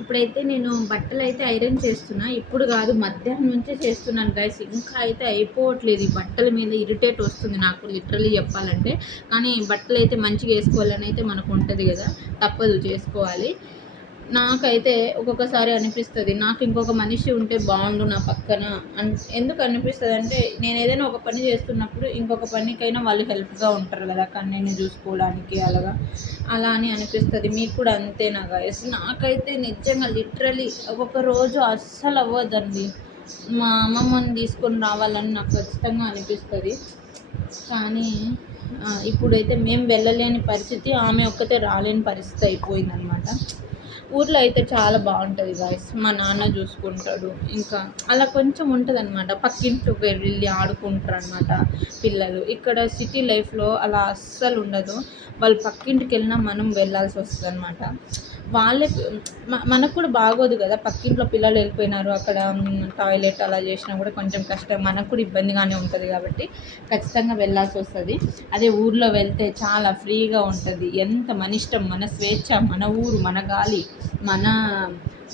ఇప్పుడైతే నేను బట్టలైతే ఐరన్ చేస్తున్నా. ఇప్పుడు కాదు, మధ్యాహ్నం నుంచే చేస్తున్నాను గైస్. ఇంకా అయితే అయిపోవట్లేదు. ఈ బట్టల మీద ఇరిటేట్ వస్తుంది నాకు లిటరల్లీ చెప్పాలంటే. కానీ బట్టలైతే మంచిగా వేసుకోవాలని అయితే మనకు ఉంటుంది కదా, తప్పదు, చేసుకోవాలి. నాకైతే ఒక్కొక్కసారి అనిపిస్తుంది, నాకు ఇంకొక మనిషి ఉంటే బాగుండు నా పక్కన. ఎందుకు అనిపిస్తుంది అంటే, నేను ఏదైనా ఒక పని చేస్తున్నప్పుడు ఇంకొక పనికైనా వాళ్ళు హెల్ప్గా ఉంటారు కదా, కన్నీని చూసుకోవడానికి అలాగా, అలా అని అనిపిస్తుంది. మీకు కూడా అంతేనా గైస్? నాకైతే నిజంగా లిటరలీ ఒక్కొక్క రోజు అస్సలు అవ్వదండి. మా అమ్మమ్మని తీసుకొని రావాలని నాకు ఖచ్చితంగా అనిపిస్తుంది. కానీ ఇప్పుడైతే మేము వెళ్ళలేని పరిస్థితి, ఆమె ఒక్కతే రాలేని పరిస్థితి అయిపోయిందనమాట. ఊర్లో అయితే చాలా బాగుంటుంది గాయస్. మా నాన్న చూసుకుంటాడు. ఇంకా అలా కొంచెం ఉంటుంది అనమాట. పక్కింట్లోకి వెళ్ళి ఆడుకుంటారు అనమాట పిల్లలు. ఇక్కడ సిటీ లైఫ్లో అలా అస్సలు ఉండదు. వాళ్ళు పక్కింటికి వెళ్ళినా మనం వెళ్ళాల్సి వస్తుంది అనమాట. వాళ్ళకి మనకు కూడా బాగోదు కదా, పక్కింట్లో పిల్లలు వెళ్ళిపోయినారు, అక్కడ టాయిలెట్ అలా చేసినా కూడా కొంచెం కష్టం, మనకు కూడా ఇబ్బందిగానే ఉంటుంది. కాబట్టి ఖచ్చితంగా వెళ్ళాల్సి వస్తుంది. అదే ఊర్లో వెళ్తే చాలా ఫ్రీగా ఉంటుంది. ఎంత మన ఇష్టం, మన స్వేచ్ఛ, మన ఊరు, మన గాలి, మన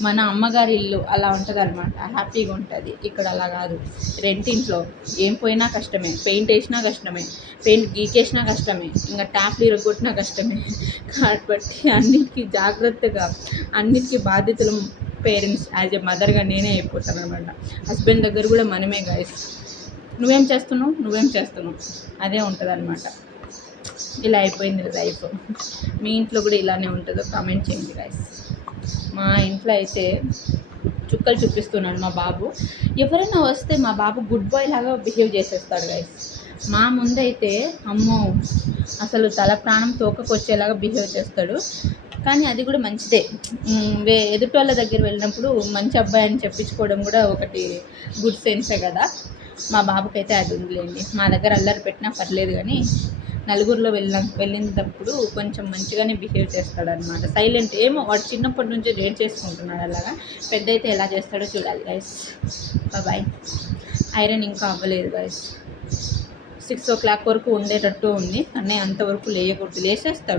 మన అమ్మగారి ఇల్లు అలా ఉంటుంది అనమాట. హ్యాపీగా ఉంటుంది. ఇక్కడ అలా కాదు. రెంటింట్లో ఏం పోయినా కష్టమే, పెయింట్ వేసినా కష్టమే, పెయింట్ గీకేసినా కష్టమే, ఇంకా ట్యాప్లు ఇరగొట్టినా కష్టమే. కాబట్టి అన్నిటికీ జాగ్రత్తగా, అన్నిటికీ బాధ్యతలు పేరెంట్స్, యాజ్ ఎ మదర్గా నేనే అయిపోతాను అనమాట. హస్బెండ్ దగ్గర కూడా మనమే గాయస్. నువ్వేం చేస్తున్నావు అదే ఉంటుంది అనమాట. ఇలా అయిపోయింది లైఫ్. మీ ఇంట్లో కూడా ఇలానే ఉంటుందో కామెంట్ చేయండి గాయస్. మా ఇంట్లో అయితే చుక్కలు చూపిస్తున్నాడు మా బాబు. ఎవరైనా వస్తే మా బాబు గుడ్ బాయ్ లాగా బిహేవ్ చేసేస్తాడు గైస్. మా ముందైతే అమ్మో అసలు తల ప్రాణం తోకకొచ్చేలాగా బిహేవ్ చేస్తాడు. కానీ అది కూడా మంచిదే. ఎదుటి వాళ్ళ దగ్గర వెళ్ళినప్పుడు మంచి అబ్బాయి అని చెప్పించుకోవడం కూడా ఒకటి గుడ్ సెన్సే కదా. మా బాబుకైతే అది ఉందిలేండి. మా దగ్గర అల్లరి పెట్టినా పర్లేదు, కానీ నలుగురిలో వెళ్ళినప్పుడు కొంచెం మంచిగానే బిహేవ్ చేస్తాడనమాట. సైలెంట్. ఏమో వాడు చిన్నప్పటి నుంచే డేట్ చేసుకుంటున్నాడు అలాగా. పెద్ద అయితే ఎలా చేస్తాడో చూడాలి గైస్. బాయ్. ఐరన్ ఇంకా అవ్వలేదు గైస్. 6 o'clock వరకు ఉండేటట్టు ఉంది. అన్నయ్య అంతవరకు లేయకూడదు, లేచేస్తాడు.